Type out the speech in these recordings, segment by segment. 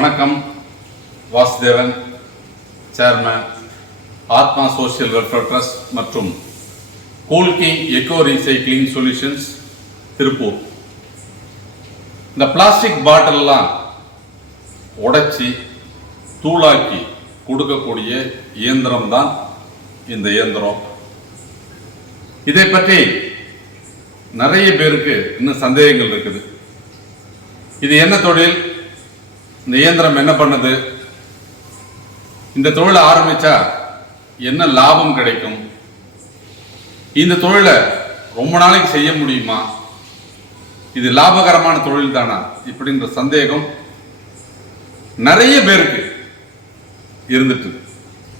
வணக்கம் Vasudevan chairman Atma social welfare trust மற்றும் கூல்கி எக்கோ ரீசைக்ளிங் சொல்யூஷன்ஸ் திருப்பூர். இந்த பிளாஸ்டிக் பாட்டிலெலாம் உடைச்சி தூளாக்கி கொடுக்கக்கூடிய இயந்திரம் தான் இந்த இயந்திரம். இதை பற்றி நிறைய பேருக்கு இன்னும் சந்தேகங்கள் இருக்குது. இது என்ன தொழில்? இந்த இயந்திரம் என்ன பண்ணுது? இந்த தொழிலை ஆரம்பிச்சா என்ன லாபம் கிடைக்கும்? இந்த தொழிலை ரொம்ப நாளைக்கு செய்ய முடியுமா? இது லாபகரமான தொழில் தானா? இப்படின்ற சந்தேகம் நிறைய பேருக்கு இருந்துட்டு இப்போ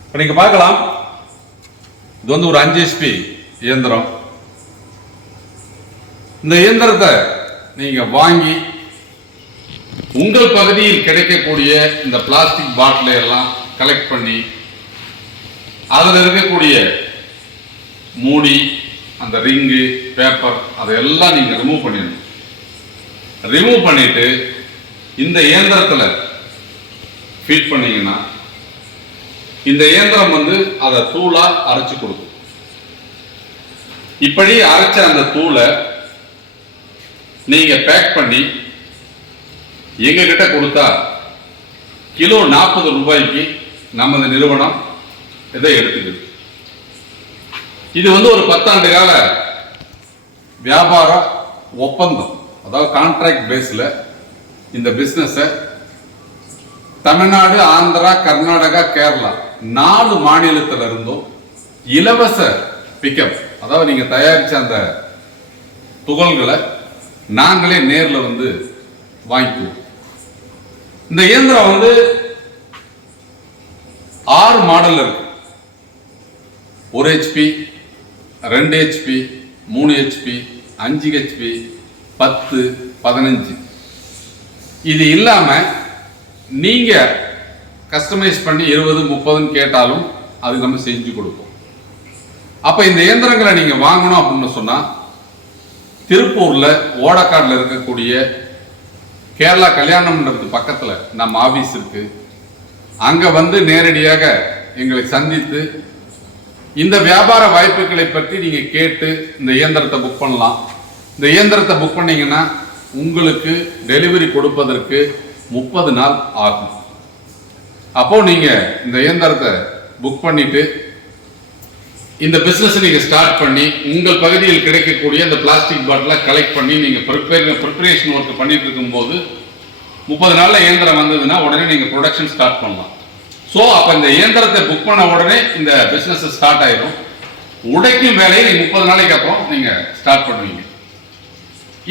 இப்ப நீங்க பார்க்கலாம். இது வந்து ஒரு அஞ்சு ஹெச்பி இயந்திரம். இந்த இயந்திரத்தை நீங்க வாங்கி உங்கள் பகுதியில் கிடைக்கக்கூடிய இந்த பிளாஸ்டிக் பாட்டிலை எல்லாம் கலெக்ட் பண்ணி அதில் இருக்கக்கூடிய மூடி அந்த ரிங்கு பேப்பர் அதையெல்லாம் நீங்கள் ரிமூவ் பண்ணிடணும். ரிமூவ் பண்ணிட்டு இந்த இயந்திரத்தில் ஃபீட் பண்ணீங்கன்னா இந்த இயந்திரம் வந்து அதை தூளாக அரைச்சி கொடுக்கும். இப்படி அரைச்ச அந்த தூளை நீங்கள் பேக் பண்ணி எங்ககிட்ட கொடுத்தா கிலோ நாற்பது ரூபாய்க்கு நமது நிறுவனம் இதை எடுத்துக்குது. இது வந்து ஒரு பத்தாண்டு கால வியாபார ஒப்பந்தம். அதாவது கான்ட்ராக்ட் பேஸில் இந்த பிஸ்னஸை தமிழ்நாடு ஆந்திரா கர்நாடகா கேரளா நாலு மாநிலத்தில் இருந்தும் இலவச பிக்கப் அதாவது நீங்கள் தயாரித்த அந்த துகள்களை நாங்களே நேரில் வந்து வாங்கிக்குவோம். இந்த இயந்திரம் வந்து ஆறு மாடல் இருக்கு. ஒரு ஹெச்பி ரெண்டு ஹெச்பி மூணு ஹெச்பி அஞ்சு ஹெச்பி பத்து பதினஞ்சு. இது இல்லாம நீங்க கஸ்டமைஸ் பண்ணி இருபது முப்பதுன்னு கேட்டாலும் அது நம்ம செஞ்சு கொடுப்போம். அப்ப இந்த இயந்திரங்களை நீங்க வாங்கணும் அப்படின்னு சொன்னா திருப்பூர்ல ஓடக்காடில் இருக்கக்கூடிய கேரளா கல்யாண மண்டபத்து பக்கத்தில் நம்ம ஆஃபீஸ் இருக்கு. அங்கே வந்து நேரடியாக எங்களை சந்தித்து இந்த வியாபார வாய்ப்புகளை பற்றி நீங்கள் கேட்டு இந்த இயந்திரத்தை புக் பண்ணலாம். இந்த இயந்திரத்தை புக் பண்ணீங்கன்னா உங்களுக்கு டெலிவரி கொடுப்பதற்கு முப்பது நாள் ஆகும். அப்போது நீங்கள் இந்த இயந்திரத்தை புக் பண்ணிவிட்டு இந்த பிஸ்னஸை நீங்கள் ஸ்டார்ட் பண்ணி உங்கள் பகுதியில் கிடைக்கக்கூடிய இந்த பிளாஸ்டிக் பாட்டிலை கலெக்ட் பண்ணி நீங்கள் ப்ரிப்பேர் ப்ரிப்பரேஷன் ஒர்க் பண்ணிட்டு இருக்கும்போது முப்பது நாளில் இயந்திரம் வந்ததுன்னா உடனே நீங்கள் ப்ரொடக்ஷன் ஸ்டார்ட் பண்ணலாம். ஸோ அப்போ இந்த இயந்திரத்தை புக் பண்ண உடனே இந்த பிஸ்னஸ் ஸ்டார்ட் ஆயிரும். உடைக்கும் வேலையை நீங்கள் முப்பது நாளைக்கு அப்புறம் நீங்கள் ஸ்டார்ட் பண்ணுவீங்க.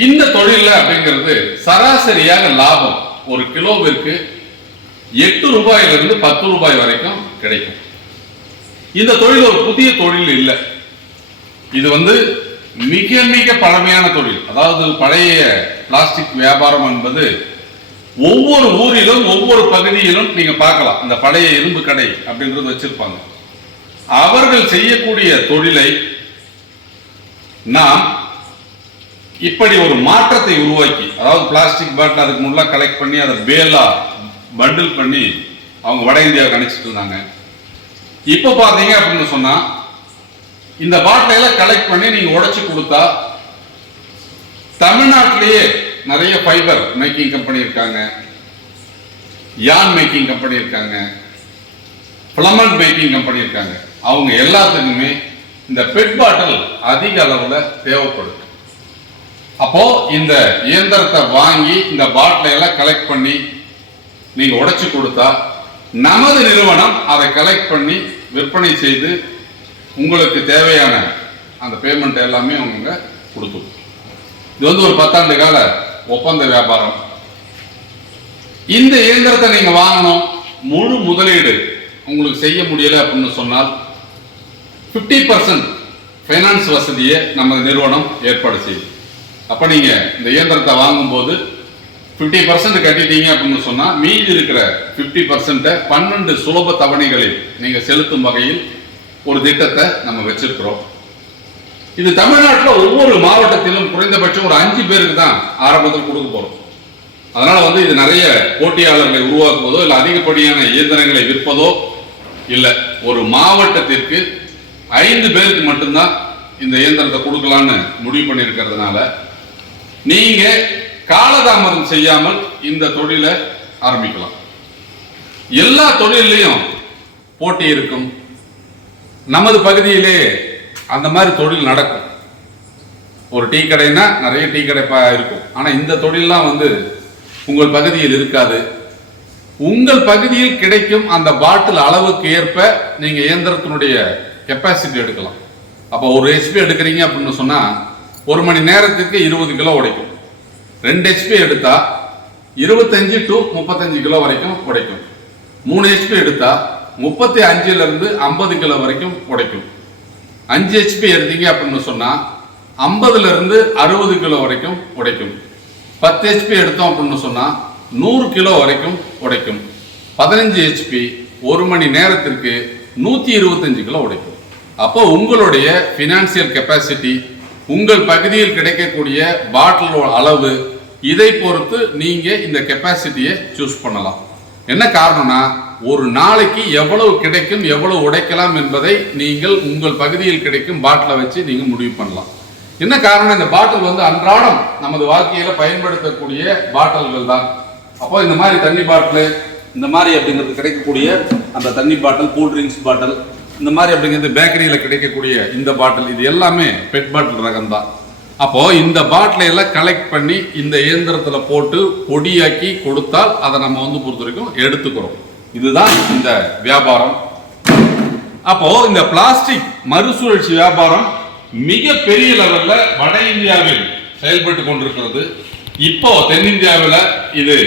இந்த தொழிலில் அப்படிங்கிறது சராசரியாக லாபம். ஒரு கிலோவிற்கு எட்டு ரூபாயிலிருந்து பத்து ரூபாய் வரைக்கும் கிடைக்கும். இந்த தொழில் ஒரு புதிய தொழில் இல்லை. இது வந்து மிக மிக பழமையான தொழில். அதாவது பழைய பிளாஸ்டிக் வியாபாரம் என்பது ஒவ்வொரு ஊரிலும் ஒவ்வொரு பகுதியிலும் நீங்க பார்க்கலாம். இந்த பழைய இரும்பு கடை அப்படின்றது வச்சிருப்பாங்க. அவர்கள் செய்யக்கூடிய தொழிலை நாம் இப்படி ஒரு மாற்றத்தை உருவாக்கி அதாவது பிளாஸ்டிக் பாட்டில் அதுக்கு முன்னாடி கலெக்ட் பண்ணி அதை பேலா பண்டில் பண்ணி அவங்க வட இந்தியாவுக்கு அனுப்பிச்சிட்டு இருந்தாங்க. இப்போ பார்த்தீங்க அப்படின்னு சொன்னா இந்த பாட்டிலை கலெக்ட் பண்ணி நீங்க உடைச்சு கொடுத்தா தமிழ்நாட்டிலேயே நிறைய ஃபைபர் மேக்கிங் கம்பெனி இருக்காங்க யான் மேக்கிங் கம்பெனி இருக்காங்க பிளமண்ட் மேக்கிங் கம்பெனி இருக்காங்க. அவங்க எல்லாத்துக்குமே இந்த பெட் பாட்டில் அதிக அளவில் தேவைப்படுது. அப்போ இந்த இயந்திரத்தை வாங்கி இந்த பாட்டிலை எல்லாம் கலெக்ட் பண்ணி நீங்க உடைச்சு கொடுத்தா நமது நிறுவனம் அதை கலெக்ட் பண்ணி விற்பனை செய்து உங்களுக்கு தேவையான அந்த பேமெண்ட் எல்லாமே அவங்க கொடுத்துரும். இது வந்து ஒரு பத்தாண்டு கால ஒப்பந்த வியாபாரம். இந்த இயந்திரத்தை நீங்கள் வாங்கணும். முழு முதலீடு உங்களுக்கு செய்ய முடியலை அப்படின்னு சொன்னால் 50% பர்சன்ட் ஃபைனான்ஸ் வசதியை நம்ம நிறுவனம் ஏற்பாடு செய்யும். அப்போ நீங்கள் இந்த இயந்திரத்தை வாங்கும்போது 50% பர்சன்ட் கட்டிட்டீங்க அப்படின்னு சொன்னால் மீதி இருக்கிற 50% பர்சன்ட்டை பன்னெண்டு சுலப தவணைகளில் நீங்கள் செலுத்தும் வகையில் ஒரு திட்டத்தை நம்ம வச்சிருக்கிறோம். இது தமிழ்நாட்டில் ஒவ்வொரு மாவட்டத்திலும் குறைந்தபட்சம் ஒரு அஞ்சு பேருக்கு தான் ஆரம்பத்தில் கொடுக்க போகிறோம் அதனால வந்து இது நிறைய போட்டியாளர்களை உருவாக்குவதோ இல்லை அதிகப்படியான இயந்திரங்களை விற்பதோ இல்லை. ஒரு மாவட்டத்திற்கு ஐந்து பேருக்கு மட்டும்தான் இந்த இயந்திரத்தை கொடுக்கலான்னு முடிவு பண்ணியிருக்கிறதுனால நீங்கள் காலதாமதம் செய்யாமல் இந்த தொழிலை ஆரம்பிக்கலாம். எல்லா தொழிலையும் போட்டி இருக்கும். நமது பகுதியிலே அந்த மாதிரி தொழில் நடக்கும். ஒரு டீ கடைனா நிறைய டீ கடை இருக்கும். ஆனால் இந்த தொழிலெலாம் வந்து உங்கள் பகுதியில் இருக்காது. உங்கள் பகுதியில் கிடைக்கும் அந்த பாட்டில் அளவுக்கு ஏற்ப நீங்கள் இயந்திரத்தினுடைய கெப்பாசிட்டி எடுக்கலாம். அப்போ ஒரு ஹெச்பி எடுக்கிறீங்க அப்படின்னு சொன்னால் ஒரு மணி நேரத்துக்கு இருபது கிலோ உடைக்கும். ரெண்டு ஹெச்பி எடுத்தா இருபத்தஞ்சு டு முப்பத்தஞ்சு கிலோ வரைக்கும் உடைக்கும். மூணு ஹெச்பி எடுத்தா முப்பத்தி அஞ்சுல இருந்து ஐம்பது கிலோ வரைக்கும் உடைக்கும். அஞ்சு ஹெச்பி எடுத்தீங்க அப்படின்னு சொன்னா ஐம்பதுல இருந்து அறுபது கிலோ வரைக்கும் உடைக்கும். பத்து ஹெச்பி எடுத்தோம் அப்படின்னு சொன்னா நூறு கிலோ வரைக்கும் உடைக்கும். பதினஞ்சு ஹெச்பி ஒரு மணி நேரத்திற்கு நூத்தி இருபத்தஞ்சு கிலோ உடைக்கும். அப்போ உங்களுடைய பினான்சியல் கெப்பாசிட்டி உங்கள் பகுதியில் கிடைக்கக்கூடிய பாட்டிலோட அளவு இதை பொறுத்து நீங்கள் இந்த கெப்பாசிட்டியை சூஸ் பண்ணலாம். என்ன காரணம்னா ஒரு நாளைக்கு எவ்வளவு கிடைக்கும் எவ்வளவு உடைக்கலாம் என்பதை நீங்கள் உங்கள் பகுதியில் கிடைக்கும் பாட்டிலை வச்சு நீங்கள் முடிவு பண்ணலாம். என்ன காரணம் இந்த பாட்டில் வந்து அன்றாடம் நமது வாழ்க்கையில் பயன்படுத்தக்கூடிய பாட்டில்கள் தான். அப்போ இந்த மாதிரி தண்ணி பாட்டில் இந்த மாதிரி அப்படிங்கிறது கிடைக்கக்கூடிய அந்த தண்ணி பாட்டில் கூல் ட்ரிங்க்ஸ் பாட்டில் இந்த மாதிரி அப்படிங்கிறது பேக்கரியில் கிடைக்கக்கூடிய இந்த பாட்டில் இது எல்லாமே பெட் பாட்டில் ரகம் தான் அப்போது இந்த பாட்டிலை எல்லாம் கலெக்ட் பண்ணி இந்த இயந்திரத்தில் போட்டு பொடியாக்கி கொடுத்தால் அதை நம்ம வந்து பொறுத்த வரைக்கும் எடுத்துக்கிறோம். இதுதான் இந்த வியாபாரம். அப்போது இந்த பிளாஸ்டிக் மறுசுழற்சி வியாபாரம் மிக பெரிய லெவலில் வட இந்தியாவில் செயல்பட்டு கொண்டிருக்கிறது. இப்போ தென்னிந்தியாவில் இது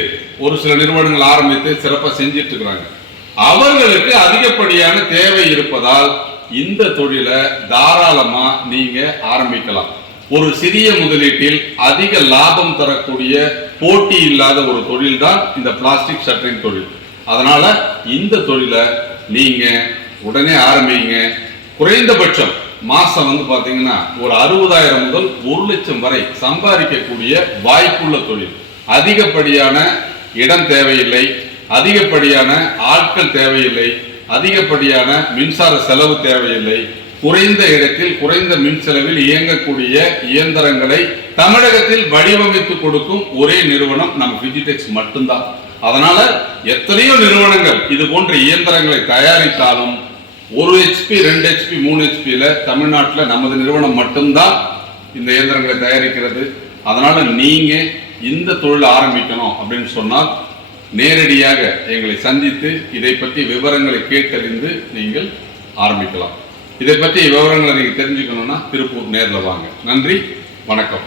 ஒரு சில நிறுவனங்கள் ஆரம்பித்து சிறப்பாக செஞ்சிட்டு இருக்கிறாங்க. அவர்களுக்கு அதிகப்படியான தேவை இருப்பதால் இந்த தொழிலை தாராளமா நீங்க ஆரம்பிக்கலாம். ஒரு சிறிய முதலீட்டில் அதிக லாபம் தரக்கூடிய போட்டி இல்லாத ஒரு தொழில் தான் இந்த பிளாஸ்டிக் ஷட்டரிங் தொழில். அதனால இந்த தொழிலை நீங்க உடனே ஆரம்பிங்க. குறைந்தபட்சம் மாசம் வந்து பாத்தீங்கன்னா ஒரு அறுபதாயிரம் முதல் ஒரு லட்சம் வரை சம்பாதிக்கக்கூடிய வாய்ப்புள்ள தொழில். அதிகப்படியான இடம் தேவையில்லை. அதிகப்படியான ஆட்கள் தேவையில்லை அதிகப்படியான மின்சார செலவு தேவையில்லை. குறைந்த இடத்தில் குறைந்த மின் செலவில் இயங்கக்கூடிய இயந்திரங்களை தமிழகத்தில் வடிவமைத்து கொடுக்கும் ஒரே நிறுவனம் நம்ம பிஜிடெக்ஸ் மட்டும்தான். அதனால எத்தனையோ நிறுவனங்கள் இது போன்ற இயந்திரங்களை தயாரித்தாலும் ஒரு ஹெச்பி ரெண்டு ஹெச்பி மூணு ஹெச்பியில் தமிழ்நாட்டில் நமது நிறுவனம் மட்டும்தான் இந்த இயந்திரங்களை தயாரிக்கிறது. அதனால நீங்க இந்த தொழில் ஆரம்பிக்கணும் அப்படின்னு சொன்னால் நேரடியாக எங்களை சந்தித்து இதை பற்றி விவரங்களை கேட்டறிந்து நீங்கள் ஆரம்பிக்கலாம். இதை பற்றி விவரங்களை நீங்கள் தெரிஞ்சுக்கணும்னா திருப்பூர் நேரில் வாங்க. நன்றி வணக்கம்.